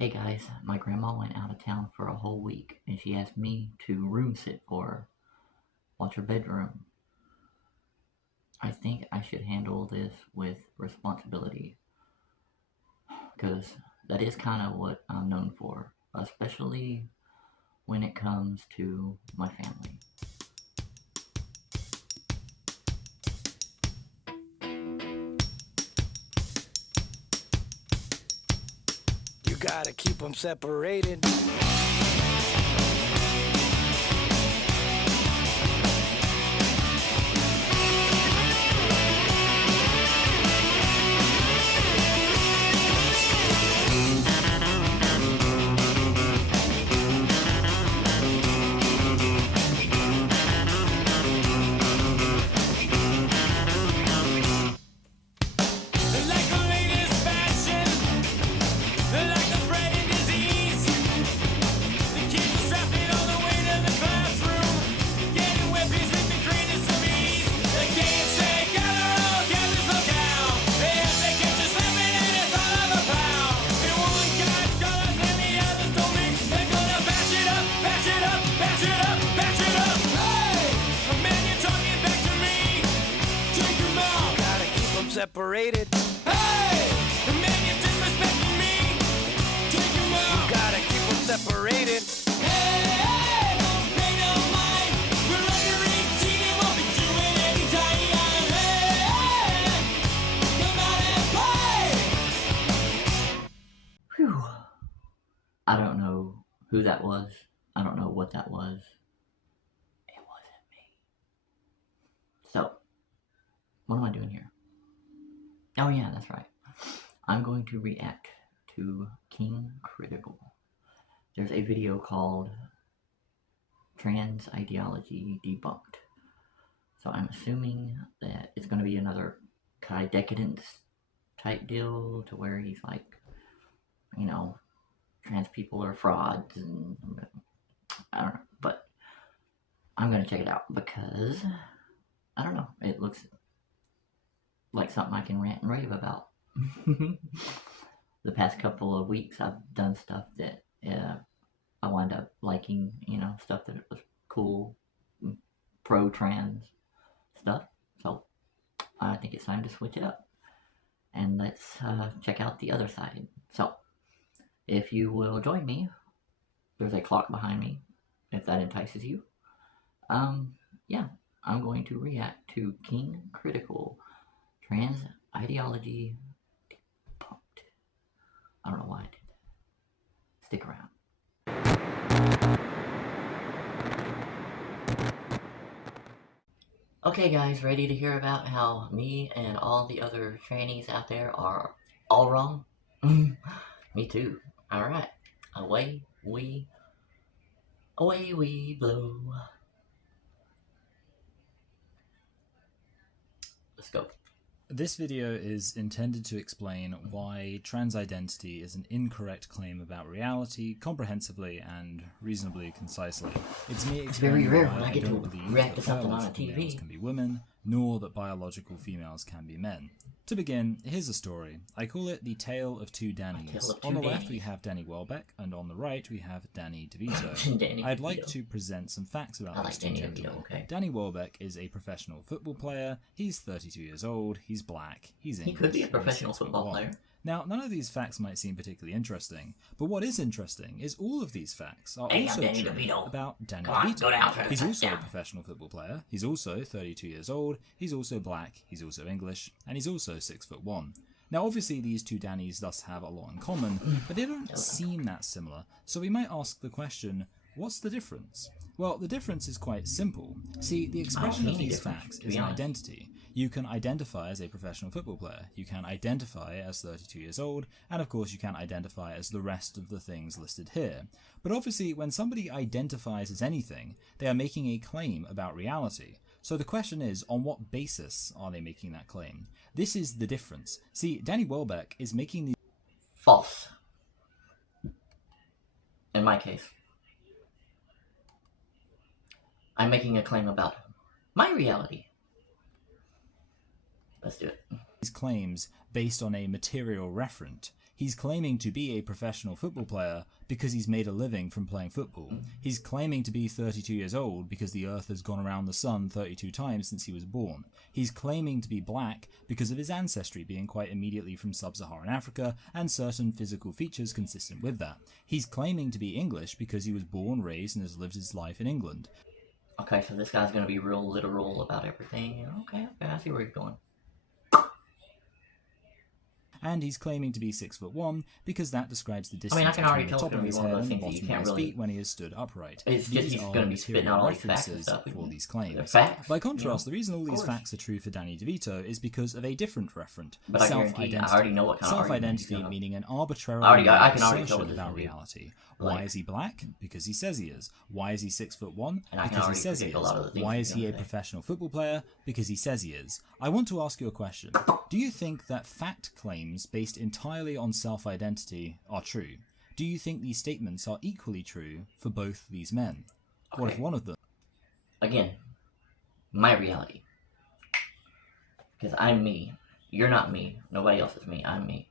Hey guys, my grandma went out of town for a whole week and she asked me to room sit for her, watch her bedroom. I think I should handle this with responsibility because that is kind of what I'm known for, especially when it comes to my family. You gotta keep them separated. Separated. Hey! The man you're disrespecting me. Take him out. You gotta keep them separated. Hey, hey, don't pay no mind. We're under 18 and won't be doing any time. Hey, hey, come out and play. Whew. I don't know who that was. I don't know what that was. It wasn't me. So, what am I doing here? Oh yeah, that's right. I'm going to react to King Critical. There's a video called Trans Ideology Debunked. So I'm assuming that it's going to be another Kai Decadence type deal to where he's like, you know, trans people are frauds and I don't know. But I'm going to check it out because, I don't know, it looks like something I can rant and rave about. The past couple of weeks I've done stuff that I wound up liking, stuff that was cool, pro-trans stuff. So I think it's time to switch it up. And let's check out the other side. So if you will join me, there's a clock behind me, if that entices you. Yeah, I'm going to react to King Critical Trans Ideology Debunked. I don't know why I did that. Stick around. Okay guys, ready to hear about how me and all the other trannies out there are all wrong? Me too. Alright. Away we blow. Let's go. This video is intended to explain why trans identity is an incorrect claim about reality comprehensively and reasonably concisely. It's me explaining very rare why when I get don't to believe react that to something on biological TV. males can be women, nor that biological females can be men. To begin, here's a story. I call it The Tale of Two Dannys. On the left we have Danny Welbeck, and on the right we have Danny DeVito. I'd like to present some facts about this gentleman. Okay. Danny Welbeck is a professional football player. He's 32 years old, he's black, he's English. He could be a professional football player. Now, none of these facts might seem particularly interesting, but what is interesting is all of these facts are also true about Danny DeVito. He's also a professional football player, he's also 32 years old, he's also black, he's also English, and he's also 6'1". Now obviously these two Dannys thus have a lot in common, but they don't seem that similar, so we might ask the question, what's the difference? Well, the difference is quite simple. See, the expression of these facts is an identity. You can identify as a professional football player, you can identify as 32 years old, and of course you can identify as the rest of the things listed here. But obviously when somebody identifies as anything, they are making a claim about reality. So the question is, on what basis are they making that claim? This is the difference. See, Danny Welbeck is making these... False. In my case. I'm making a claim about my reality. Let's do it. These claims based on a material referent. He's claiming to be a professional football player because he's made a living from playing football. He's claiming to be 32 years old because the Earth has gone around the sun 32 times since he was born. He's claiming to be black because of his ancestry being quite immediately from sub-Saharan Africa and certain physical features consistent with that. He's claiming to be English because he was born, raised, and has lived his life in England. Okay, so this guy's gonna be real literal about everything. Okay, I see where you're going. And he's claiming to be 6'1" because that describes the distance I can already between the tell top of his head and the bottom of his feet when he is stood upright. It's just These he's are going to be spitting out all these facts and references stuff. for these claims. Facts, By contrast, the reason all these course. facts are true for Danny DeVito is because of a different referent, But I guarantee, I already know what kind of argument self-identity he's gonna- meaning an arbitrary I can already tell assertion what this about will be. reality. Why is he black? Because he says he is. Why is he 6'1"? And I can Because he already says he predict a lot of the is. things Why he's is he gonna a say. professional football player? Because he says he is. I want to ask you a question. Do you think that fact claims based entirely on self-identity are true? Do you think these statements are equally true for both these men? What if Okay. one of them... Again, my reality. Because I'm me. You're not me. Nobody else is me. I'm me.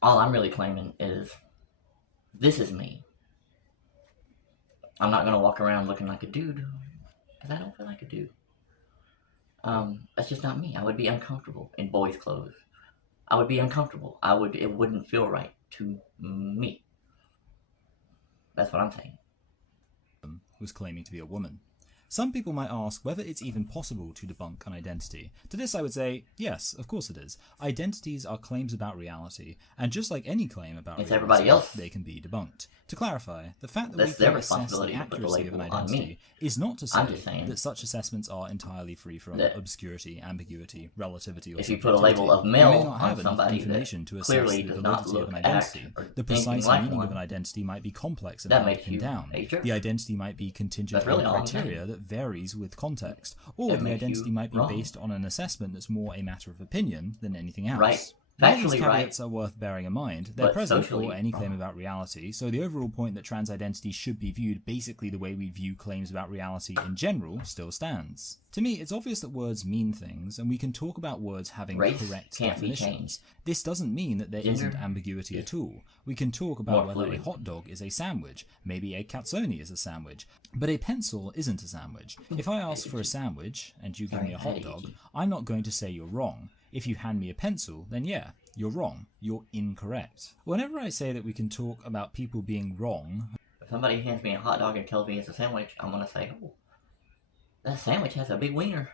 All I'm really claiming is, this is me. I'm not gonna walk around looking like a dude, because I don't feel like a dude. That's just not me. I would be uncomfortable in boys' clothes. I would be uncomfortable. It wouldn't feel right to me. That's what I'm saying. was claiming to be a woman. Some people might ask whether it's even possible to debunk an identity. To this I would say, yes, of course it is. Identities are claims about reality, and just like any claim about It's reality, everybody else. they can be debunked. To clarify, the fact that That's we their can assess the responsibility to put the accuracy of an label on identity me. is not to I'm say just saying that such assessments are entirely free from that obscurity, ambiguity, relativity, or if you put a label of subjectivity. male You may not on have enough somebody information to that assess clearly the does not validity of look, an act, identity. or The anything precise like meaning one, of an identity might be complex and that hard to makes pin you down. a jerk. The identity might be contingent That's really on all I'm saying. criteria that varies with context, or That the makes identity you might be wrong. based on an assessment that's more a matter of opinion than anything else. Right. While these Factually right. caveats are worth bearing in mind, they're But present socially for any claim wrong. about reality, so the overall point that trans identity should be viewed basically the way we view claims about reality in general still stands. To me, it's obvious that words mean things, and we can talk about words having Race correct can't be definitions. changed. This doesn't mean that there Gender isn't ambiguity is at all. We can talk about more whether a fluid. hot dog is a sandwich, maybe a calzone is a sandwich, but a pencil isn't a sandwich. If I ask for a sandwich, and you give me a hot dog, I'm not going to say you're wrong. If you hand me a pencil, then yeah, you're wrong. You're incorrect. Whenever I say that we can talk about people being wrong, If somebody hands me a hot dog and tells me it's a sandwich, I'm gonna say, oh, that sandwich has a big wiener.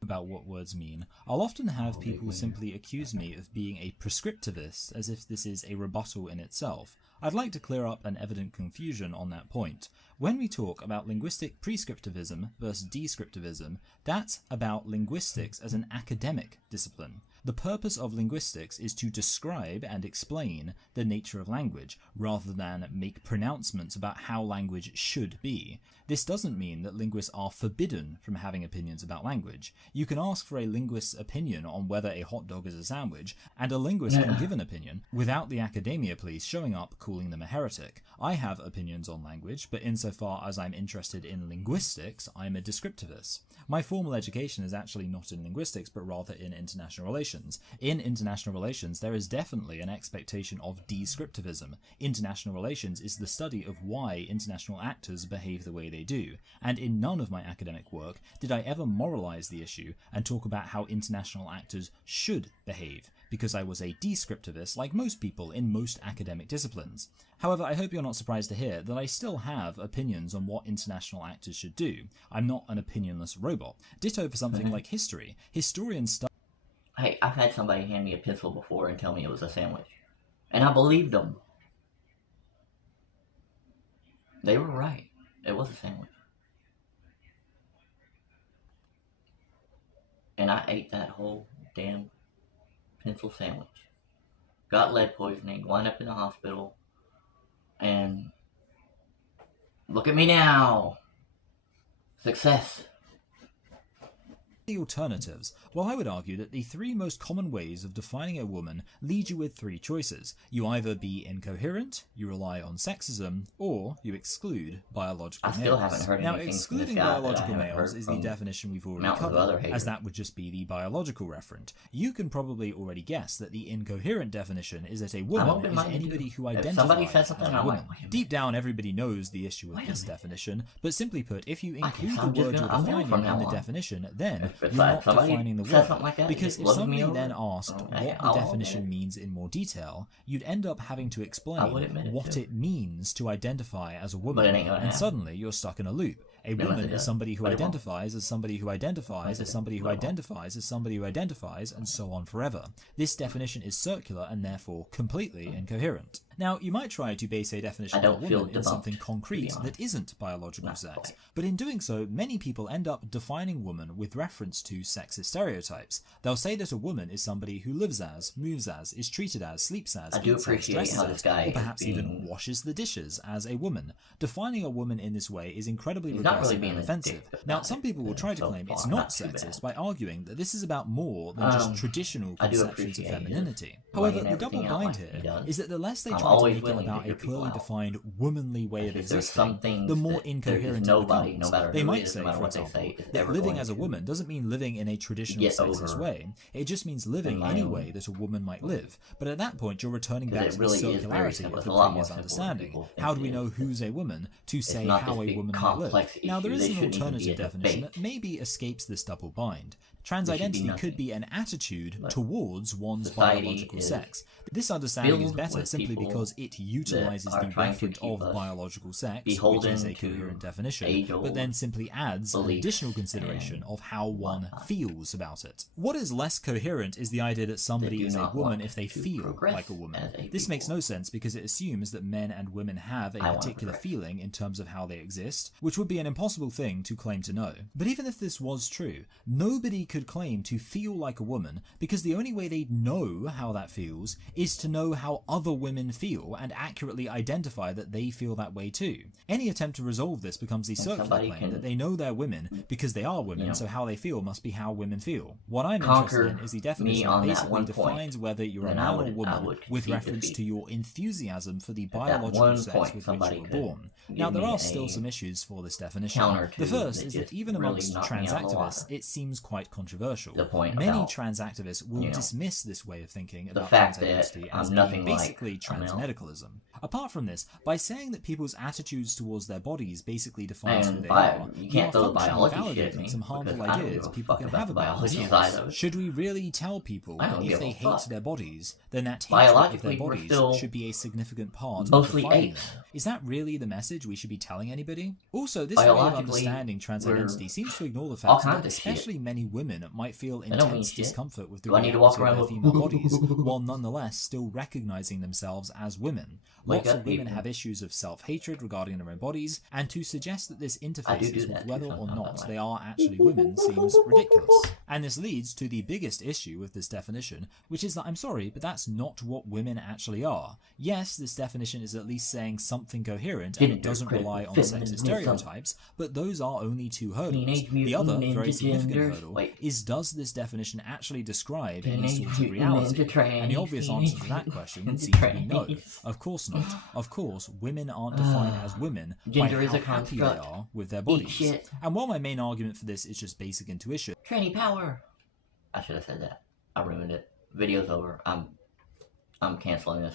about what words mean, I'll often have people simply accuse me of being a prescriptivist, as if this is a rebuttal in itself. I'd like to clear up an evident confusion on that point. When we talk about linguistic prescriptivism versus descriptivism, that's about linguistics as an academic discipline. The purpose of linguistics is to describe and explain the nature of language, rather than make pronouncements about how language should be. This doesn't mean that linguists are forbidden from having opinions about language. You can ask for a linguist's opinion on whether a hot dog is a sandwich, and a linguist can give an opinion without the academia police showing up calling them a heretic. I have opinions on language, but insofar as I'm interested in linguistics, I'm a descriptivist. My formal education is actually not in linguistics, but rather in international relations. In international relations, there is definitely an expectation of descriptivism. International relations is the study of why international actors behave the way they do, and in none of my academic work did I ever moralize the issue and talk about how international actors should behave, because I was a descriptivist like most people in most academic disciplines. However, I hope you're not surprised to hear that I still have opinions on what international actors should do. I'm not an opinionless robot. Ditto for something like history. Historians study Hey, I've had somebody hand me a pencil before and tell me it was a sandwich. And I believed them. They were right. It was a sandwich. And I ate that whole damn pencil sandwich. Got lead poisoning, wound up in the hospital, and look at me now. Success. The alternatives. Well, I would argue that the three most common ways of defining a woman lead you with three choices. You either be incoherent, you rely on sexism, or you exclude biological males. I still haven't heard now, anything excluding from this guy biological that I haven't males heard is the from definition we've already mountains of other covered, haters. as that would just be the biological referent. You can probably already guess that the incoherent definition is that a woman is anybody who identifies as a woman. Deep down, everybody knows the issue with this definition, but simply put, if you include the word you're defining in the definition, then you're not defining the word. Because if somebody then asked what the definition means in more detail, you'd end up having to explain what it means to identify as a woman, and suddenly you're stuck in a loop. A woman is somebody who identifies as somebody who identifies as somebody who identifies as somebody who identifies, and so on forever. This definition is circular and therefore completely incoherent. Now, you might try to base a definition of a woman in something concrete that isn't biological sex, but in doing so, many people end up defining woman with reference to sexist stereotypes. They'll say that a woman is somebody who lives as, moves as, is treated as, sleeps as, eats as, dresses as, or perhaps even washes the dishes as a woman. Defining a woman in this way is incredibly regressive and offensive. Now, some people will try to claim it's not sexist by arguing that this is about more than just traditional conceptions of femininity. However, the double bind here is that the less they try to make it about a clearly defined womanly way of existing, the more incoherent it becomes. They might say, for example, that living as a woman doesn't mean living in a traditional sexist way. It just means living any way that a woman might live. But at that point, you're returning back to the circularity of the previous understanding. How do we know who's a woman to say how a woman might live? Now, there is an alternative definition that maybe escapes this double bind. Transidentity could be an attitude towards one's biological sex. This understanding is better simply because it utilizes the referent of biological sex, which is a coherent definition, but then simply adds an additional consideration of how one feels about it. What is less coherent is the idea that somebody is a woman if they feel like a woman. This makes no sense because it assumes that men and women have a particular feeling in terms of how they exist, which would be an impossible thing to claim to know. But even if this was true, nobody could claim to feel like a woman because the only way they'd know how that feels is to know how other women feel and accurately identify that they feel that way too. Any attempt to resolve this becomes the circular claim that they know they're women because they are women, so how they feel must be how women feel. What I'm interested in is the definition that basically defines whether you're a man or woman with reference to your enthusiasm for the biological sex with which you were born. Now, there are still some issues for this definition. The first is that even amongst trans activists, it seems quite controversial. Many trans activists will dismiss this way of thinking about trans identity as being basically transmedicalism. Apart from this, by saying that people's attitudes towards their bodies basically defines who they are, you are functionally validating some harmful ideas people can have about themselves. Should we really tell people that if they hate their bodies, then that hatred of their bodies should be a significant part of defining them? Is that really the message we should be telling anybody? Also, this way of understanding trans identity seems to ignore the fact that especially many women might feel intense discomfort with the reality of their female bodies, while nonetheless still recognizing themselves as women. Lots of women have issues of self-hatred regarding their own bodies, and to suggest that this interfaces with whether or not they are actually women seems ridiculous. And this leads to the biggest issue with this definition, which is that I'm sorry, but that's not what women actually are. Yes, this definition is at least saying something coherent, and it doesn't rely on sexist stereotypes, but those are only two hurdles. The other, very significant hurdle, is does this definition actually describe any sort of reality? And the obvious answer to that question would seem to be no. Of course not. Of course, women aren't defined as women by how happy they are with their bodies. And while my main argument for this is just basic intuition... Tranny power! I should have said that. I ruined it. Video's over. I'm canceling this.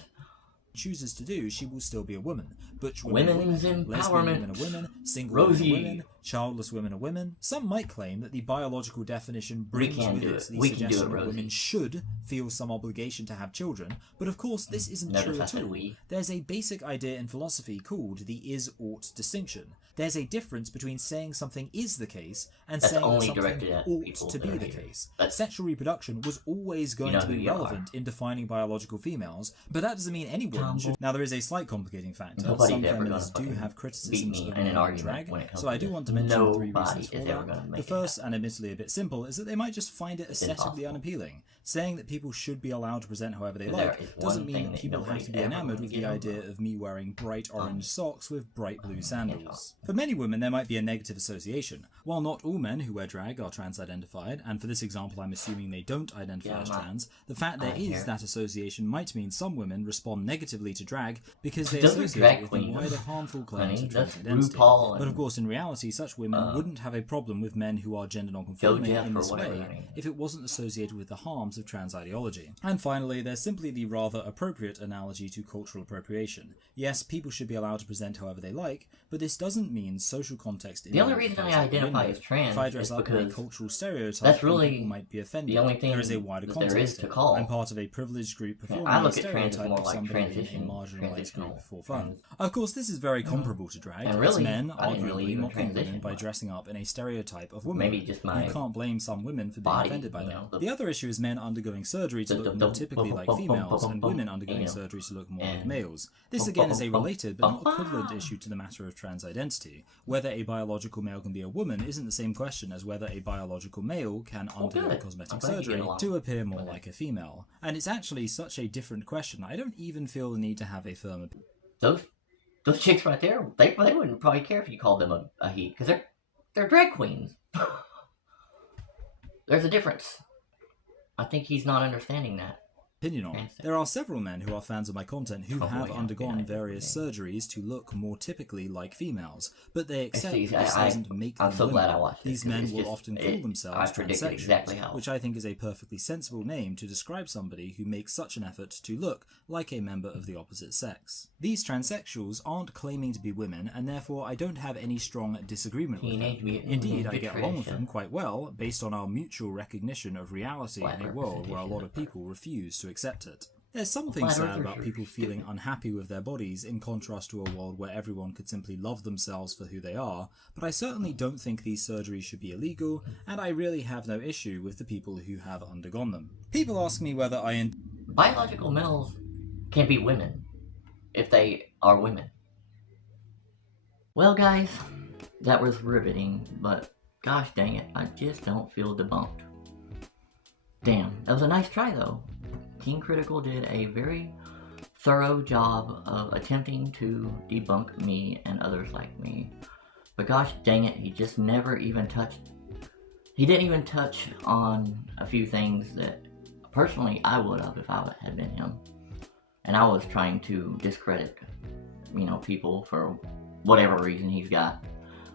Chooses to do, she will still be a woman. Butch Women's women, empowerment. lesbian women are women, single women are women, childless women are women. Some might claim that the biological definition brings with it the suggestion that women should feel some obligation to have children, but of course this isn't true at all. There's a basic idea in philosophy called the is-ought distinction. There's a difference between saying something is the case and saying that something ought to be the case. Sexual reproduction was always going to be relevant in defining biological females, but that doesn't mean anyone should. Now, there is a slight complicating factor. Some feminists do have criticisms of drag, so I do want to mention three reasons for that. The first, and admittedly a bit simple, is that they might just find it aesthetically unappealing. saying that people should be allowed to present however they There like is one doesn't mean thing that that people have nobody's to be ever enamored gonna with the get idea over. of me wearing bright orange socks with bright blue sandals. For many women, there might be a negative association. While not all men who wear drag are trans-identified, and for this example I'm assuming they don't identify as trans, the fact there is that association might mean some women respond negatively to drag because they Those are associate drag it with queens, the wider harmful claims honey. of That's trans identity. RuPaul But of and, course, in reality, such women wouldn't have a problem with men who are gender non-conforming Jeff in or this whatever way her name is. if it wasn't associated with the harms of trans ideology. And finally, there's simply the rather appropriate analogy to cultural appropriation. Yes, people should be allowed to present however they like, but this doesn't mean social context. The only reason I identify as trans if I dress is up in a because cultural stereotype, that's then really people might be offended. the only thing There is a wider that context there is to here. call. I'm part of a privileged group performing I a look at trans as stereotype more of like somebody in a transitional, marginalized group for fun. trans. Of course, this is very comparable to drag, And as really, men I didn't really arguably even mocking women transition by much. dressing up in a stereotype of women. Maybe just my You can't blame some women for being body, offended by you that. know, The other issue is men undergoing surgery to look more typically like females, and women undergoing surgery to look more like males. This again is a related but not equivalent issue to the matter of trans identity. Whether a biological male can be a woman isn't the same question as whether a biological male can undergo good. cosmetic I'm glad you get surgery along to appear more like a female. And it's actually such a different question, I don't even feel the need to have a firm opinion. Those chicks right there, they wouldn't probably care if you called them a he, because they're drag queens. There's a difference. I think he's not understanding that. On it. There are several men who are fans of my content who have undergone various surgeries to look more typically like females, but they accept that this doesn't make them I'm so women. glad I watched These it, men will often call themselves transsexuals, exactly how. which I think is a perfectly sensible name to describe somebody who makes such an effort to look like a member of the opposite sex. These transsexuals aren't claiming to be women, and therefore I don't have any strong disagreement with them. Indeed, I get along with them quite well, based on our mutual recognition of reality in a world where a lot of people refuse to accept it. There's something sad about people feeling unhappy with their bodies in contrast to a world where everyone could simply love themselves for who they are, but I certainly don't think these surgeries should be illegal, and I really have no issue with the people who have undergone them. People ask me whether biological males can be women if they are women. Well, guys, that was riveting, but gosh dang it, I just don't feel debunked. Damn, that was a nice try though. King Critical did a very thorough job of attempting to debunk me and others like me. But gosh dang it, he just never even he didn't even touch on a few things that personally I would have if I had been him. And I was trying to discredit, people for whatever reason he's got.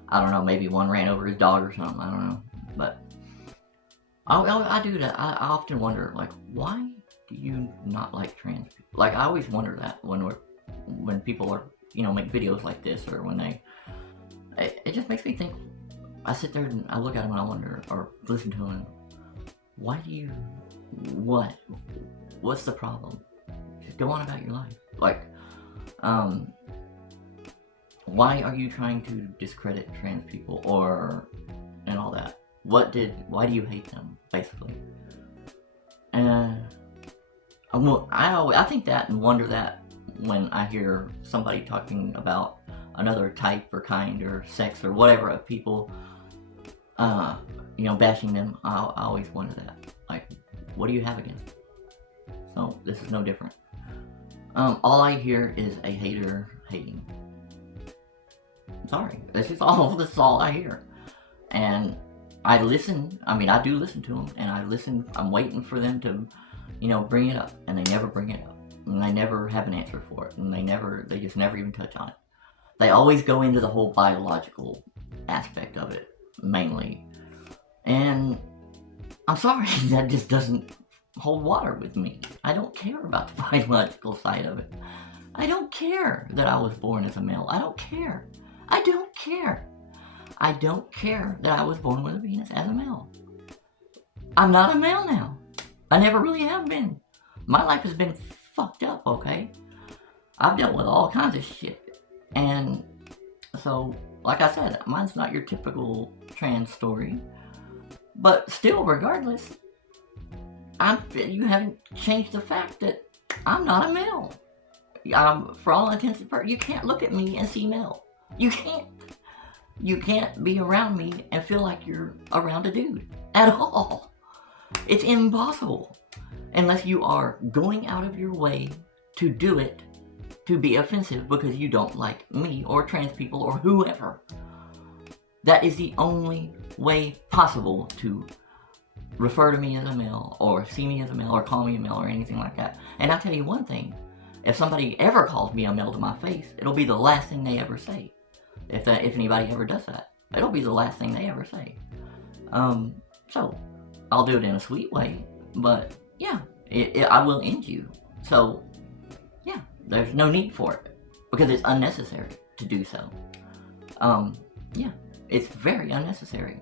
I don't know, maybe one ran over his dog or something, I don't know. But I do that. I often wonder, why do you not like trans people? I always wonder that when people are, make videos like this, or when it just makes me think. I sit there and I look at them and I wonder, or listen to them, why do you, what's the problem? Just go on about your life. Why are you trying to discredit trans people and all that? Why do you hate them, basically? I think that and wonder that when I hear somebody talking about another type or kind or sex or whatever of people, bashing them. I always wonder that. What do you have against it? So this is no different. All I hear is a hater hating. Sorry, this is all I hear. And I listen. I do listen to them, and I'm waiting for them to, bring it up, and they never bring it up, and they never have an answer for it, and they just never even touch on it. They always go into the whole biological aspect of it, mainly. And I'm sorry, that just doesn't hold water with me. I don't care about the biological side of it. I don't care that I was born as a male. I don't care. I don't care. I don't care that I was born with a penis as a male. I'm not a male now. I never really have been. My life has been fucked up, okay? I've dealt with all kinds of shit. And so, like I said, mine's not your typical trans story. But still, regardless, you haven't changed the fact that I'm not a male. For all intents and purposes, you can't look at me and see male. You can't. You can't be around me and feel like you're around a dude at all. It's impossible. unless you are going out of your way to do it to be offensive because you don't like me or trans people or whoever. That is the only way possible to refer to me as a male, or see me as a male, or call me a male, or anything like that. And I'll tell you one thing, if somebody ever calls me a male to my face, it'll be the last thing they ever say. If anybody ever does that, it'll be the last thing they ever say. So, I'll do it in a sweet way, but yeah, I will end you. So, yeah, there's no need for it, because it's unnecessary to do so. Yeah, it's very unnecessary,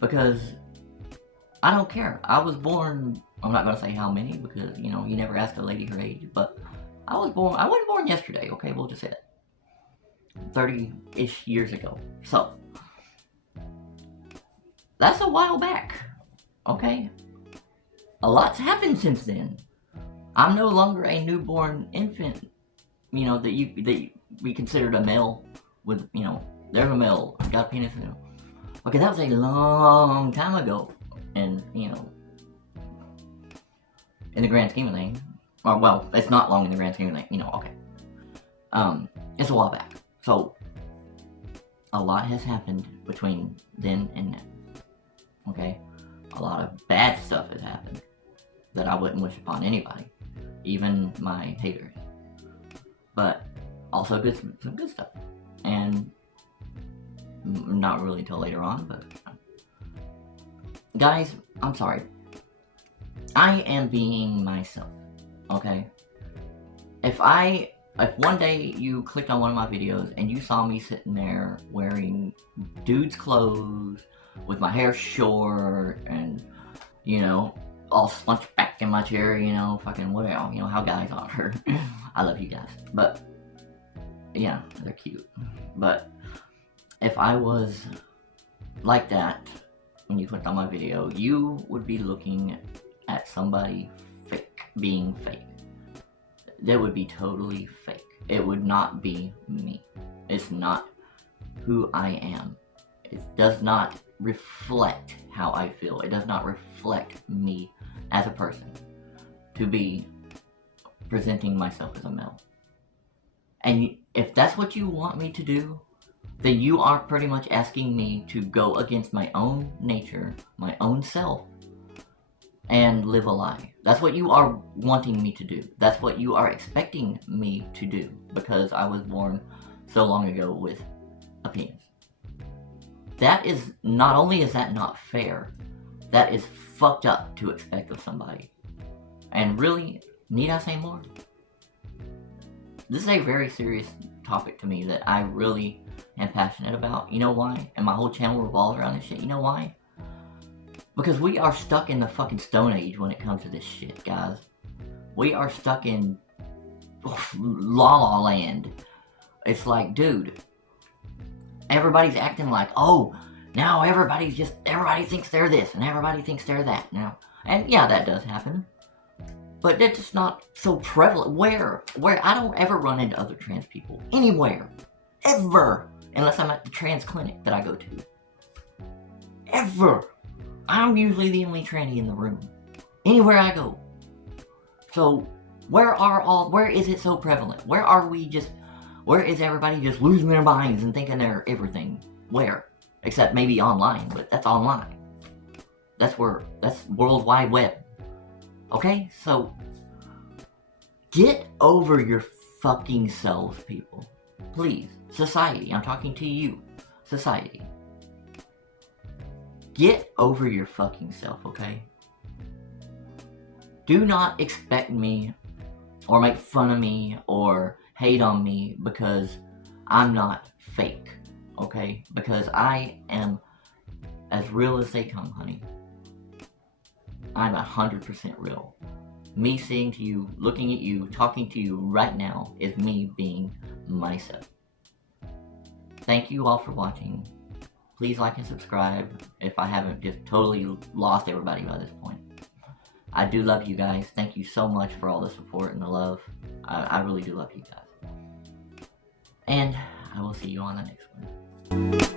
because I don't care. I was born, I'm not going to say how many, because, you know, you never ask a lady her age, but I wasn't born yesterday, okay, we'll just say it. 30-ish years ago. So, that's a while back, okay? A lot's happened since then. I'm no longer a newborn infant, you know, that we considered a male with, you know, there's a male, got a penis, you know. Okay, that was a long time ago, and, you know, in the grand scheme of things, or, well, it's not long in the grand scheme of things, you know, okay. It's a while back. So, a lot has happened between then and now, okay? A lot of bad stuff has happened that I wouldn't wish upon anybody, even my haters. But also some good stuff, and not really till later on, but guys, I'm sorry. I am being myself, okay? If one day you clicked on one of my videos and you saw me sitting there wearing dude's clothes with my hair short and, you know, all slunched back in my chair, you know, fucking whatever, you know, how guys are. I love you guys. But, yeah, they're cute. But, if I was like that when you clicked on my video, you would be looking at somebody fake, being fake. That would be totally fake. It would not be me. It's not who I am. It does not reflect how I feel. It does not reflect me as a person to be presenting myself as a male. And if that's what you want me to do, then you are pretty much asking me to go against my own nature, my own self, and live a lie. That's what you are wanting me to do. That's what you are expecting me to do, because I was born so long ago with a penis. That is, not only is that not fair, that is fucked up to expect of somebody. And really, need I say more? This is a very serious topic to me that I really am passionate about. You know why? And my whole channel revolves around this shit. You know why? Because we are stuck in the fucking Stone Age when it comes to this shit, guys. We are stuck in La La Land. It's like, dude, everybody's acting like, oh, now everybody thinks they're this and everybody thinks they're that now. And yeah, that does happen. But that's just not so prevalent. Where I don't ever run into other trans people. Anywhere. Ever. Unless I'm at the trans clinic that I go to. Ever. I'm usually the only tranny in the room. Anywhere I go. So, where is it so prevalent? Where is everybody just losing their minds and thinking they're everything? Where? Except maybe online, but that's online. That's World Wide Web. Okay? So, get over your fucking selves, people. Please. Society. I'm talking to you. Society. Get over your fucking self, okay? Do not expect me, or make fun of me, or hate on me because I'm not fake, okay? Because I am as real as they come, honey. I'm 100% real. Me seeing to you, looking at you, talking to you right now is me being myself. Thank you all for watching. Please like and subscribe if I haven't just totally lost everybody by this point. I do love you guys. Thank you so much for all the support and the love. I really do love you guys. And I will see you on the next one.